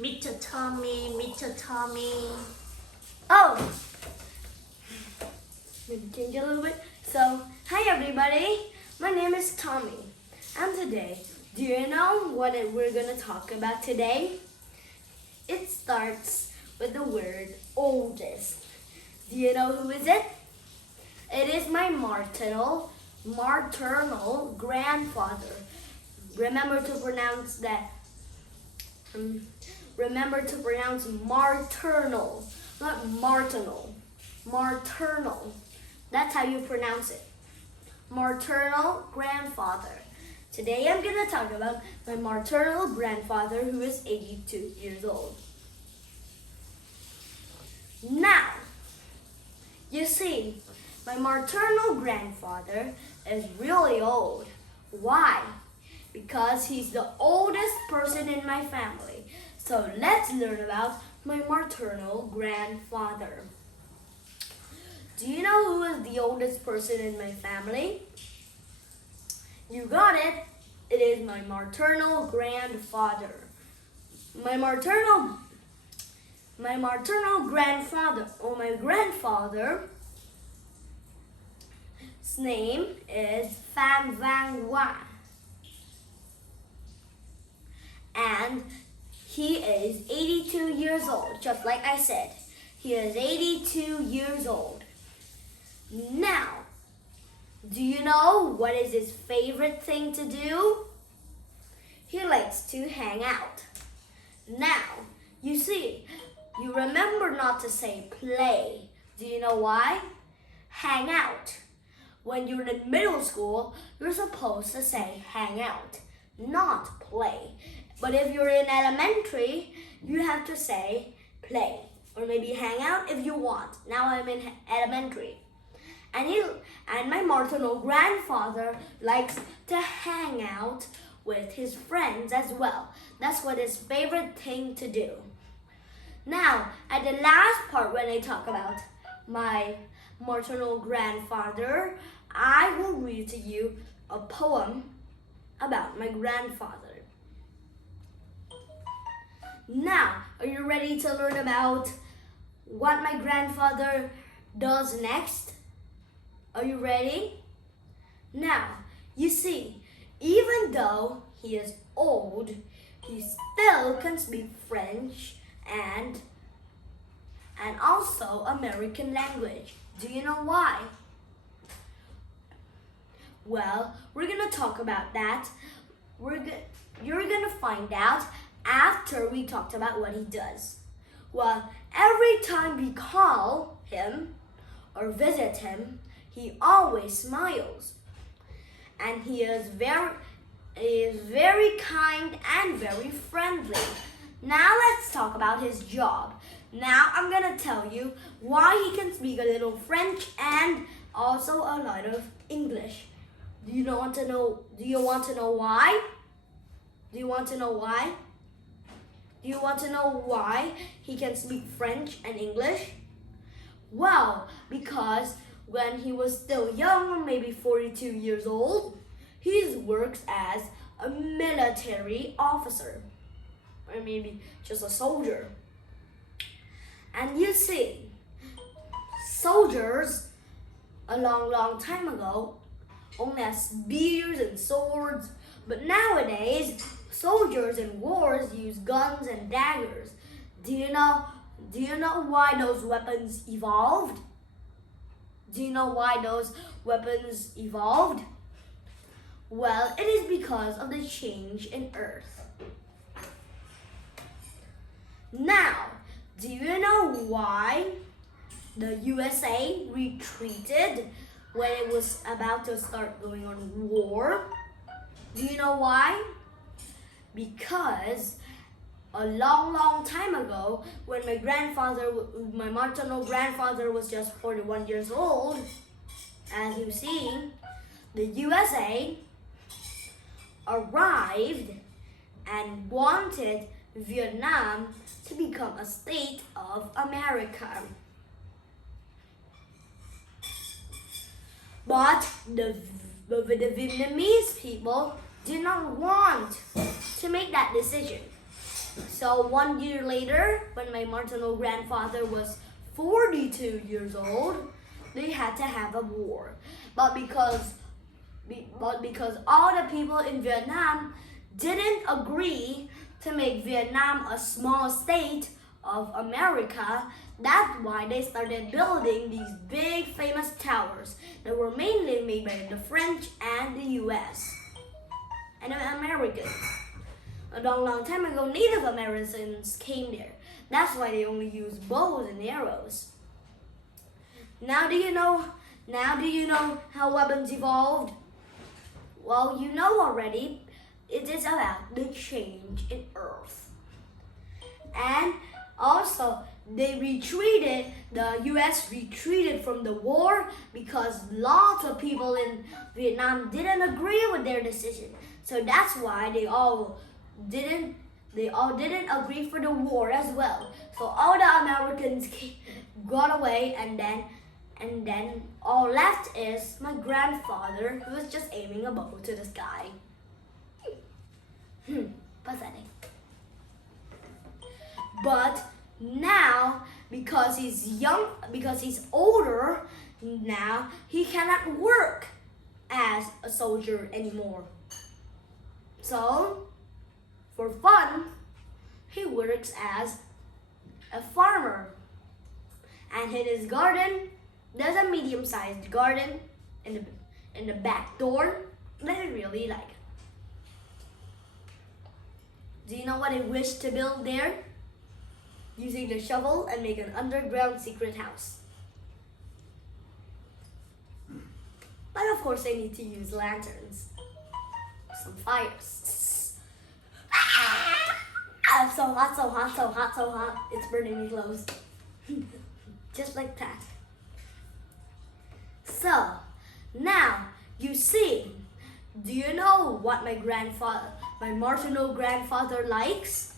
Mr. Tommy, Mr. Tommy. Oh, maybe change a little bit. So, hi everybody. My name is Tommy. And today, do you know what we're going to talk about today? It starts with the word oldest. Do you know who is it? It is my maternal grandfather. Remember to pronounce that. Remember to pronounce maternal, not martinal. Maternal. That's how you pronounce it. Maternal grandfather. Today I'm going to talk about my maternal grandfather who is 82 years old. Now, you see, my maternal grandfather is really old. Why? Because he's the oldest person in my family. So let's learn about my maternal grandfather. Do you know who is the oldest person in my family? You got it. It is my maternal grandfather. My maternal grandfather, or my grandfather's name is Phan Vang Wa. And he is 82 years old, just like I said. He is 82 years old. Now, do you know what is his favorite thing to do? He likes to hang out. Now, you see, you remember not to say play. Do you know why? Hang out. When you're in middle school, you're supposed to say hang out, not play. But if you're in elementary, you have to say play. Or maybe hang out if you want. Now I'm in elementary. And my maternal grandfather likes to hang out with his friends as well. That's what his favorite thing to do. Now, at the last part when I talk about my maternal grandfather, I will read to you a poem about my grandfather. Now, are you ready to learn about what my grandfather does next? Are you ready? Now, you see, even though he is old, he still can speak French and also American language. Do you know why? Well, we're going to talk about that. You're going to find out after we talked about what he does. Well, every time we call him or visit him, he always smiles. And he is very kind and very friendly. Now let's talk about his job. Now I'm going to tell you why he can speak a little French and also a lot of English. Do you want to know why? Do you want to know why? Do you want to know why he can speak French and English? Well, because when he was still young, maybe 42 years old, he works as a military officer. Or maybe just a soldier. And you see, soldiers a long time ago only had spears and swords, but nowadays soldiers in wars use guns and daggers. Do you know why those weapons evolved? Do you know why those weapons evolved? Well, it is because of the change in Earth. Now, do you know why the USA retreated when it was about to start going on war? Do you know why? Because a long time ago, when my maternal grandfather was just 41 years old, as you see, the USA arrived and wanted Vietnam to become a state of America. But the Vietnamese people did not want to make that decision. So 1 year later, when my maternal grandfather was 42 years old, they had to have a war. But because all the people in Vietnam didn't agree to make Vietnam a small state of America, that's why they started building these big famous towers that were mainly made by the French and the US and the Americans. A long time ago, Native Americans came there. That's why they only used bows and arrows. Now do you know how weapons evolved? Well, you know already. It is about the change in Earth. And also, the US retreated from the war because lots of people in Vietnam didn't agree with their decision. So that's why they all didn't agree for the war as well. So all the Americans got away, and then all left is my grandfather, who was just aiming a bow to the sky. Pathetic. But now, because he's older, now he cannot work as a soldier anymore. So, for fun, he works as a farmer. And in his garden, there's a medium-sized garden in the back door that I really like. Do you know what I wish to build there? Using the shovel and make an underground secret house. But of course I need to use lanterns. Some fires. Ah, so hot, so hot, so hot, so hot. It's burning me close. Just like that. So, now, you see, do you know what my maternal grandfather likes?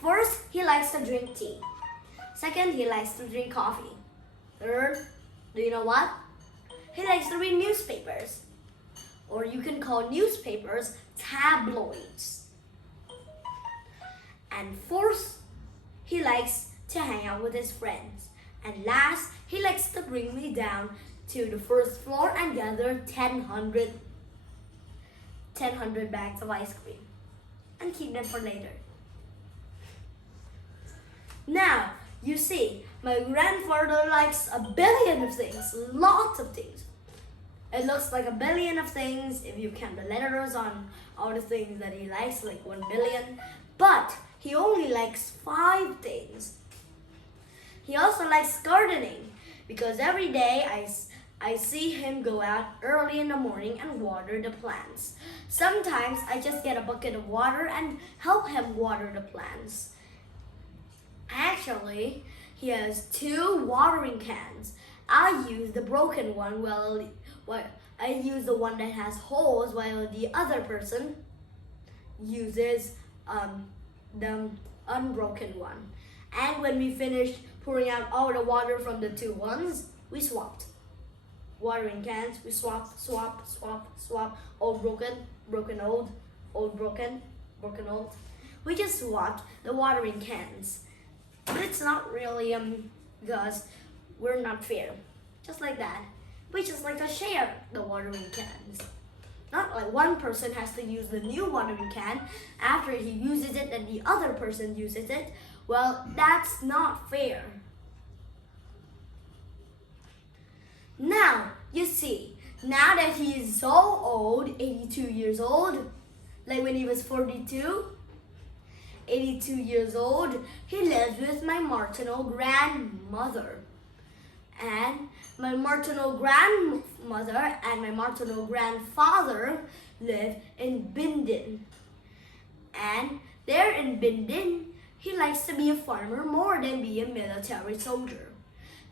First, he likes to drink tea. Second, he likes to drink coffee. Third, do you know what? He likes to read newspapers. Or you can call newspapers tabloids. And fourth, he likes to hang out with his friends. And last, he likes to bring me down to the first floor and gather 1,000 bags of ice cream and keep them for later. Now, you see, my grandfather likes a billion of things, lots of things. It looks like a billion of things if you count the letters on all the things that he likes, like 1 billion. But he only likes 5 things. He also likes gardening because every day I see him go out early in the morning and water the plants. Sometimes I just get a bucket of water and help him water the plants. Actually, he has 2 watering cans. I use the broken one while I use the one that has holes, while the other person uses the unbroken one. And when we finished pouring out all the water from the 2 ones, we swapped. Watering cans, we swap. Old broken, broken old, old broken, broken old. We just swapped the watering cans. But it's not really because we're not fair. Just like that. We just like to share the watering cans. Not like one person has to use the new watering can after he uses it and the other person uses it. Well, that's not fair. Now, you see, now that he is so old, 82 years old, like when he was 82 years old, he lives with my maternal grandmother. And my maternal grandmother and my maternal grandfather live in Bindin. And there in Bindin, he likes to be a farmer more than be a military soldier.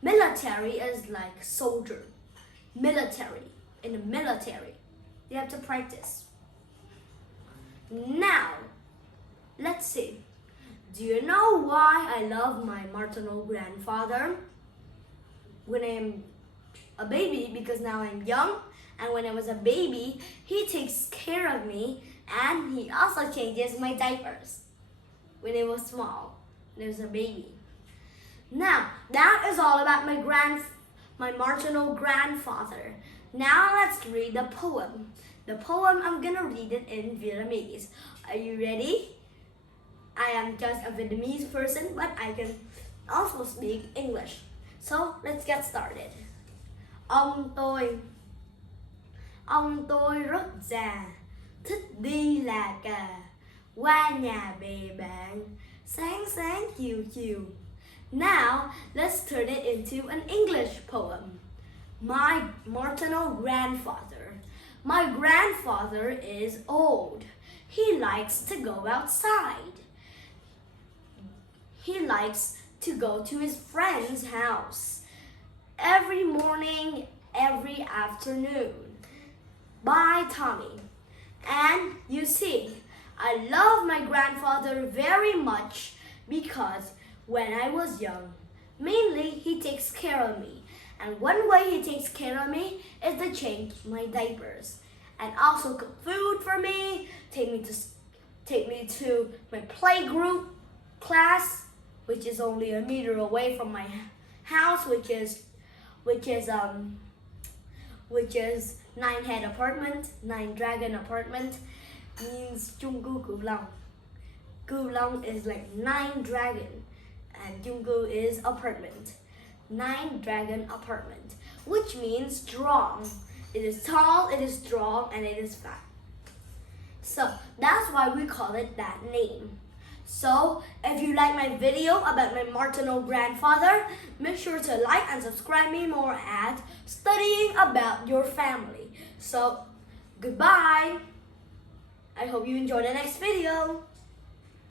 Military is like soldier. Military. In the military, you have to practice. Now, let's see. Do you know why I love my maternal grandfather? When I'm a baby, because now I'm young, and when I was a baby, he takes care of me and he also changes my diapers. when it was small. It was a baby. Now, that is all about my maternal grandfather. Now let's read the poem. The poem, I'm gonna read it in Vietnamese. Are you ready? I am just a Vietnamese person, but I can also speak English. So let's get started. Ông tôi rất già, thích đi là cà, qua nhà bè bạn, sáng sáng chiều chiều. Now let's turn it into an English poem. My maternal grandfather. My grandfather is old. He likes to go outside. He likes to go to his friend's house every morning, every afternoon. Bye, Tommy. And you see, I love my grandfather very much because when I was young, mainly he takes care of me. And one way he takes care of me is to change my diapers and also cook food for me, take me to my playgroup class, which is only a meter away from my house, which is 9 apartment, 9 dragon apartment, means chung cư Cửu Long. Cửu Long is like 9 dragon, and chung cư is apartment. 9 dragon apartment, which means strong. It is tall, it is strong, and it is fat. So that's why we call it that name. So if you like my video about my maternal grandfather, make sure to like and subscribe me more at Studying About Your Family. So goodbye. I hope you enjoy the next video.